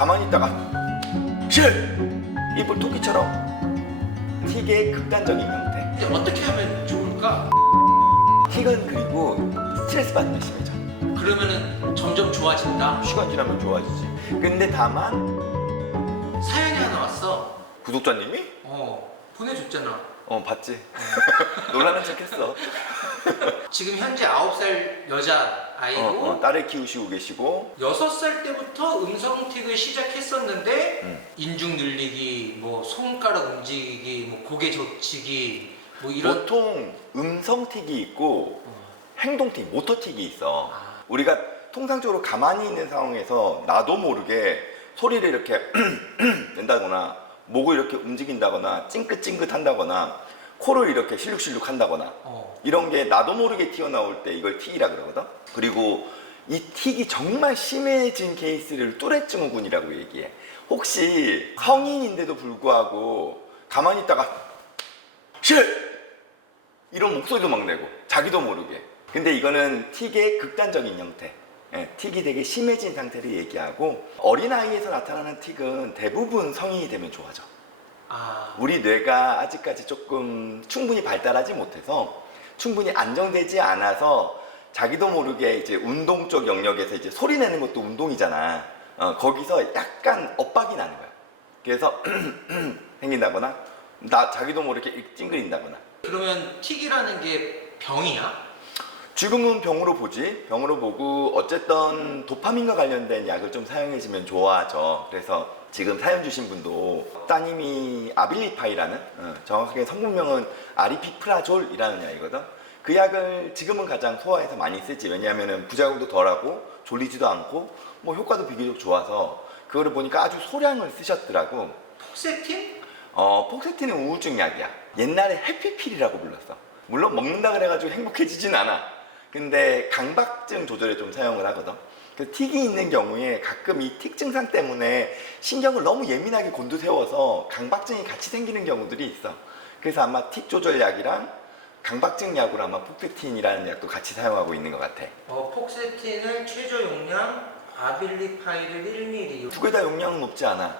가만히 있다가 실! 이불 토끼처럼 틱의 극단적인 형태. 근데 어떻게 하면 좋을까? 틱은 그리고 스트레스 받으면 심해져. 그러면은 점점 좋아진다. 시간 지나면 좋아지지. 근데 다만 사연이 하나 왔어. 구독자님이? 보내줬잖아. 봤지. 놀라는 척했어. 지금 현재 9살 여자 아이고 딸을 키우시고 계시고 6살 때부터 음성틱을 시작했었는데 인중 늘리기, 뭐 손가락 움직이기, 뭐 고개 젖히기, 뭐 이런. 보통 음성 틱이 있고 행동 틱, 모터 틱이 있어. 우리가 통상적으로 가만히 있는 상황에서 나도 모르게 소리를 이렇게 낸다거나 목을 이렇게 움직인다거나 찡긋찡긋 한다거나 코를 이렇게 실룩실룩 한다거나 이런 게 나도 모르게 튀어나올 때 이걸 틱이라 그러거든. 그리고 이 틱이 정말 심해진 케이스를 뚜렛 증후군이라고 얘기해. 혹시 성인인데도 불구하고 가만히 있다가 실! 이런 목소리도 막 내고 자기도 모르게. 근데 이거는 틱의 극단적인 형태. 틱이 되게 심해진 상태를 얘기하고, 어린아이에서 나타나는 틱은 대부분 성인이 되면 좋아져. 우리 뇌가 아직까지 조금 충분히 발달하지 못해서 충분히 안정되지 않아서 자기도 모르게 이제 운동 쪽 영역에서 이제 소리 내는 것도 운동이잖아. 거기서 약간 엇박이 나는 거야. 그래서 생긴다거나 자기도 모르게 찡그린다거나. 그러면 틱이라는 게 병이야? 지금은 병으로 보지. 병으로 보고 어쨌든 도파민과 관련된 약을 좀 사용해주면 좋아져. 그래서 지금 사연 주신 분도 따님이 아빌리파이라는, 정확하게 성분명은 아리피프라졸이라는 약이거든. 그 약을 지금은 가장 소아에서 많이 쓰지. 왜냐하면 부작용도 덜하고 졸리지도 않고 뭐 효과도 비교적 좋아서 그거를 보니까 아주 소량을 쓰셨더라고. 폭세틴? 폭세틴은 우울증 약이야. 옛날에 해피필이라고 불렀어. 물론 먹는다 그래가지고 행복해지진 않아. 근데 강박증 조절에 좀 사용을 하거든. 그 틱이 있는 경우에 가끔 이 틱 증상 때문에 신경을 너무 예민하게 곤두세워서 강박증이 같이 생기는 경우들이 있어. 그래서 아마 틱 조절 약이랑 강박증 약으로 아마 폭세틴이라는 약도 같이 사용하고 있는 것 같아. 폭세틴을 최저 용량, 아빌리파이를 1ml. 두 개 다 용량은 높지 않아.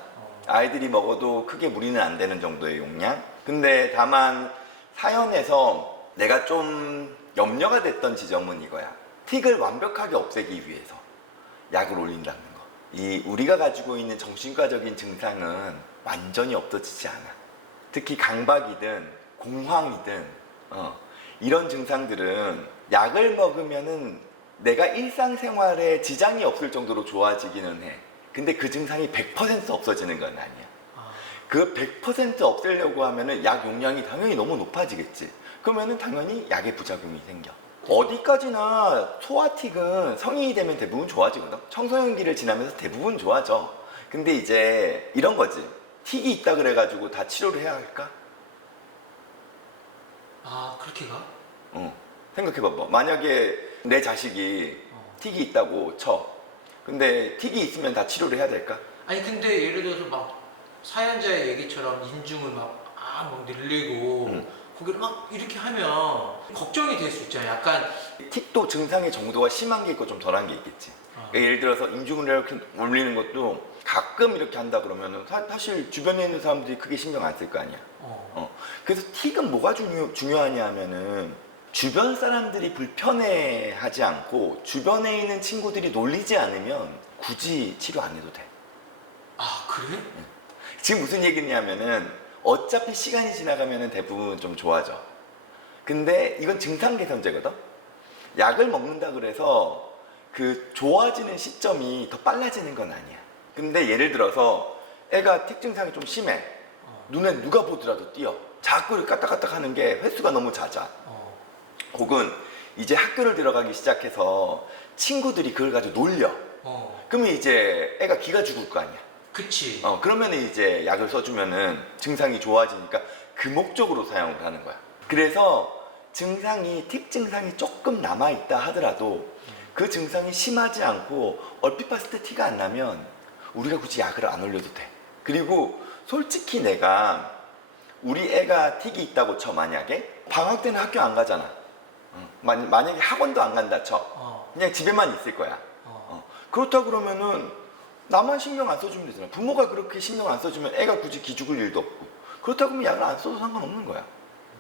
아이들이 먹어도 크게 무리는 안 되는 정도의 용량. 근데 다만 사연에서 내가 좀 염려가 됐던 지점은 이거야. 틱을 완벽하게 없애기 위해서 약을 올린다는 거. 이 우리가 가지고 있는 정신과적인 증상은 완전히 없어지지 않아. 특히 강박이든 공황이든 이런 증상들은 약을 먹으면은 내가 일상생활에 지장이 없을 정도로 좋아지기는 해. 근데 그 증상이 100% 없어지는 건 아니야. 그 100% 없애려고 하면은 약 용량이 당연히 너무 높아지겠지. 그러면은 당연히 약의 부작용이 생겨. 어디까지나 소아틱은 성인이 되면 대부분 좋아지거든. 청소년기를 지나면서 대부분 좋아져. 근데 이제 이런 거지. 틱이 있다 그래가지고 다 치료를 해야 할까? 그렇게 가? 생각해봐봐. 만약에 내 자식이 틱이 있다고 쳐. 근데 틱이 있으면 다 치료를 해야 될까? 아니 근데 예를 들어서 막 사연자의 얘기처럼 인중을 막 늘리고 고개를 막 이렇게 하면 걱정이 될 수 있잖아요. 약간 틱도 증상의 정도가 심한 게 있고 좀 덜한 게 있겠지. 그러니까 예를 들어서 인중을 이렇게 올리는 것도 가끔 이렇게 한다 그러면은 사실 주변에 있는 사람들이 크게 신경 안 쓸 거 아니야. 그래서 틱은 뭐가 중요하냐 하면은 주변 사람들이 불편해하지 않고 주변에 있는 친구들이 놀리지 않으면 굳이 치료 안 해도 돼. 그래? 지금 무슨 얘기냐면은 어차피 시간이 지나가면은 대부분 좀 좋아져. 근데 이건 증상 개선제거든. 약을 먹는다 그래서 그 좋아지는 시점이 더 빨라지는 건 아니야. 근데 예를 들어서 애가 틱 증상이 좀 심해. 눈에 누가 보더라도 띄어. 자꾸 이렇게 까딱까딱 하는 게 횟수가 너무 잦아. 혹은 이제 학교를 들어가기 시작해서 친구들이 그걸 가지고 놀려. 그러면 이제 애가 기가 죽을 거 아니야. 그치. 그러면 이제 약을 써주면은 증상이 좋아지니까 그 목적으로 사용을 하는 거야. 그래서 틱 증상이 조금 남아있다 하더라도 그 증상이 심하지 않고 얼핏 봤을 때 티가 안 나면 우리가 굳이 약을 안 올려도 돼. 그리고 솔직히 내가 우리 애가 틱이 있다고 쳐. 만약에 방학 때는 학교 안 가잖아. 만약에 학원도 안 간다 쳐. 그냥 집에만 있을 거야. 그렇다 그러면은 나만 신경 안 써주면 되잖아. 부모가 그렇게 신경 안 써주면 애가 굳이 기죽을 일도 없고. 그렇다고 하면 약을 안 써도 상관없는 거야.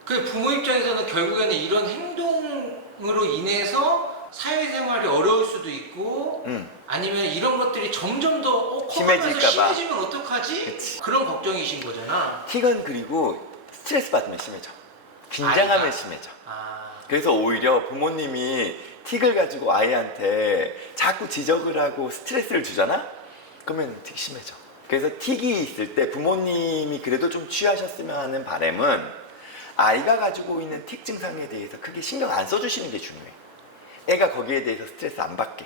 그 부모 입장에서는 결국에는 이런 행동으로 인해서 사회생활이 어려울 수도 있고 아니면 이런 것들이 점점 더 커가면서 심해질까 봐. 심해지면 어떡하지? 그치. 그런 걱정이신 거잖아. 틱은 그리고 스트레스 받으면 심해져. 긴장하면 아이가? 심해져. 아, 그래서 오히려 부모님이 틱을 가지고 아이한테 자꾸 지적을 하고 스트레스를 주잖아? 그러면 틱 심해져. 그래서 틱이 있을 때 부모님이 그래도 좀 취하셨으면 하는 바람은 아이가 가지고 있는 틱 증상에 대해서 크게 신경 안 써주시는 게 중요해. 애가 거기에 대해서 스트레스 안 받게.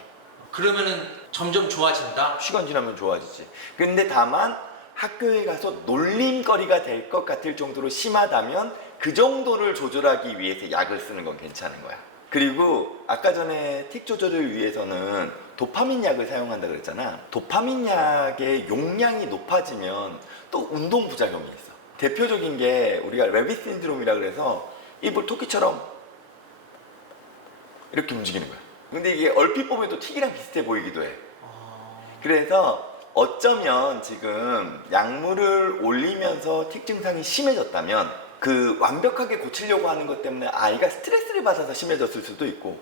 그러면은 점점 좋아진다? 시간 지나면 좋아지지. 근데 다만 학교에 가서 놀림거리가 될 것 같을 정도로 심하다면 그 정도를 조절하기 위해서 약을 쓰는 건 괜찮은 거야. 그리고 아까 전에 틱 조절을 위해서는 도파민 약을 사용한다 그랬잖아. 도파민 약의 용량이 높아지면 또 운동 부작용이 있어. 대표적인 게 우리가 레빗 신드롬이라 그래서 입을 토끼처럼 이렇게 움직이는 거야. 근데 이게 얼핏 보면 또 틱이랑 비슷해 보이기도 해. 그래서 어쩌면 지금 약물을 올리면서 틱 증상이 심해졌다면 그 완벽하게 고치려고 하는 것 때문에 아이가 스트레스를 받아서 심해졌을 수도 있고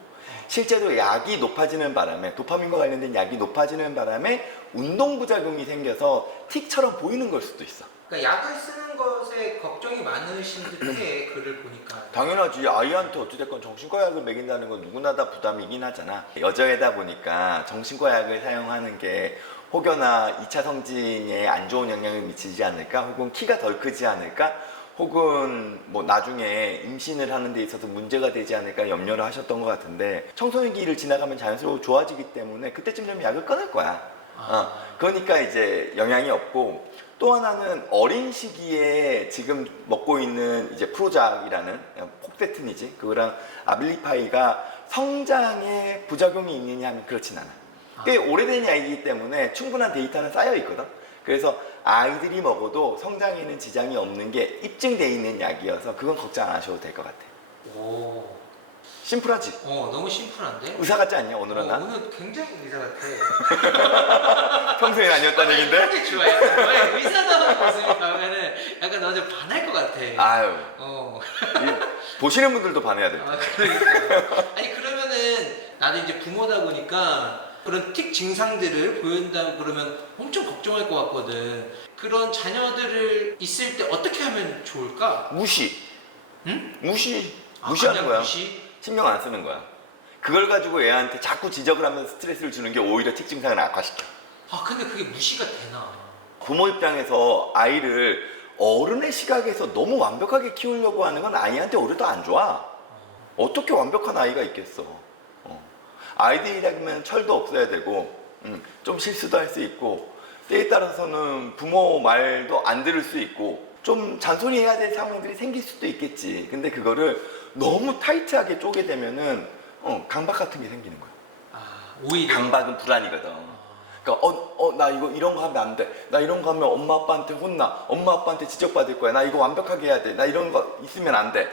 실제로 약이 높아지는 바람에 도파민과 관련된 약이 높아지는 바람에 운동 부작용이 생겨서 틱처럼 보이는 걸 수도 있어. 그러니까 약을 쓰는 것에 걱정이 많으신 듯해 글을 보니까. 당연하지. 아이한테 어찌됐건 정신과 약을 먹인다는 건 누구나 다 부담이긴 하잖아. 여자애다 보니까 정신과 약을 사용하는 게 혹여나 2차 성징에 안 좋은 영향을 미치지 않을까, 혹은 키가 덜 크지 않을까, 혹은 뭐 나중에 임신을 하는 데 있어서 문제가 되지 않을까 염려를 하셨던 것 같은데 청소년기를 지나가면 자연스러워 좋아지기 때문에 그때쯤 되면 약을 끊을 거야. 그러니까 이제 영향이 없고, 또 하나는 어린 시기에 지금 먹고 있는 이제 프로작이라는 폭세틴이지, 그거랑 아빌리파이가 성장에 부작용이 있느냐 하면 그렇진 않아. 꽤 오래된 약이기 때문에 충분한 데이터는 쌓여 있거든. 그래서 아이들이 먹어도 성장에는 지장이 없는 게 입증돼 있는 약이어서 그건 걱정 안 하셔도 될 것 같아. 오. 심플하지? 너무 심플한데? 의사 같지 않냐 오늘은 나? 오늘 굉장히 의사 같아. 평소엔 아니었다는 얘긴데? 그렇게 좋아해. 너의 의사다운 모습이 나오면은 약간 너한테 반할 것 같아. 아유, 어. 보시는 분들도 반해야 돼. 그러니까. 아니 그러면은 나도 이제 부모다 보니까 그런 틱 증상들을 보인다 그러면 엄청 걱정할 것 같거든. 그런 자녀들을 있을 때 어떻게 하면 좋을까? 무시. 응? 무시하는 그냥 거야. 무시? 신경 안 쓰는 거야. 그걸 가지고 애한테 자꾸 지적을 하면서 스트레스를 주는 게 오히려 틱 증상을 악화시켜. 근데 그게 무시가 되나? 부모 입장에서 아이를 어른의 시각에서 너무 완벽하게 키우려고 하는 건 아이한테 오히려 안 좋아. 어떻게 완벽한 아이가 있겠어. 아이들이라면 철도 없어야 되고 좀 실수도 할 수 있고 때에 따라서는 부모 말도 안 들을 수 있고 좀 잔소리해야 될 상황들이 생길 수도 있겠지. 근데 그거를 너무 타이트하게 쪼개 되면은 강박 같은 게 생기는 거야. 오히려 강박은 불안이거든. 그러니까 나 이거 이런 거 하면 안 돼. 나 이런 거 하면 엄마 아빠한테 혼나. 엄마 아빠한테 지적받을 거야. 나 이거 완벽하게 해야 돼. 나 이런 거 있으면 안 돼.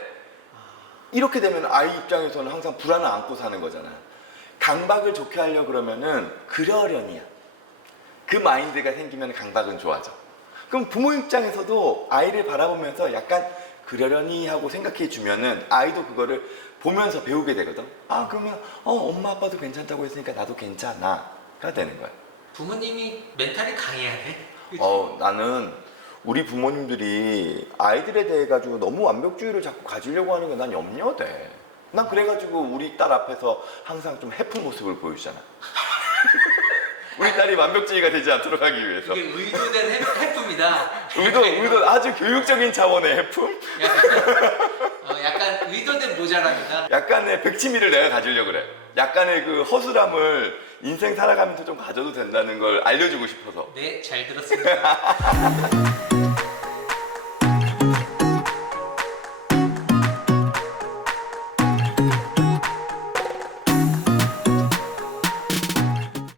이렇게 되면 아이 입장에서는 항상 불안을 안고 사는 거잖아. 강박을 좋게 하려고 그러면은 그러려니야. 그 마인드가 생기면 강박은 좋아져. 그럼 부모 입장에서도 아이를 바라보면서 약간 그러려니 하고 생각해 주면은 아이도 그거를 보면서 배우게 되거든. 그러면 엄마 아빠도 괜찮다고 했으니까 나도 괜찮아가 되는 거야. 부모님이 멘탈이 강해야 돼? 그치? 나는 우리 부모님들이 아이들에 대해 가지고 너무 완벽주의를 자꾸 가지려고 하는 건 난 염려돼. 난 그래가지고 우리 딸 앞에서 항상 좀 해픈 모습을 보여주잖아. 우리 딸이 완벽주의가 되지 않도록 하기 위해서. 이게 의도된 해품이다. 의도 아주 교육적인 차원의 해품? 약간 의도된 모자람이다. 약간의 백치미를 내가 가지려고 그래. 약간의 그 허술함을 인생 살아가면서 좀 가져도 된다는 걸 알려주고 싶어서. 네, 잘 들었습니다.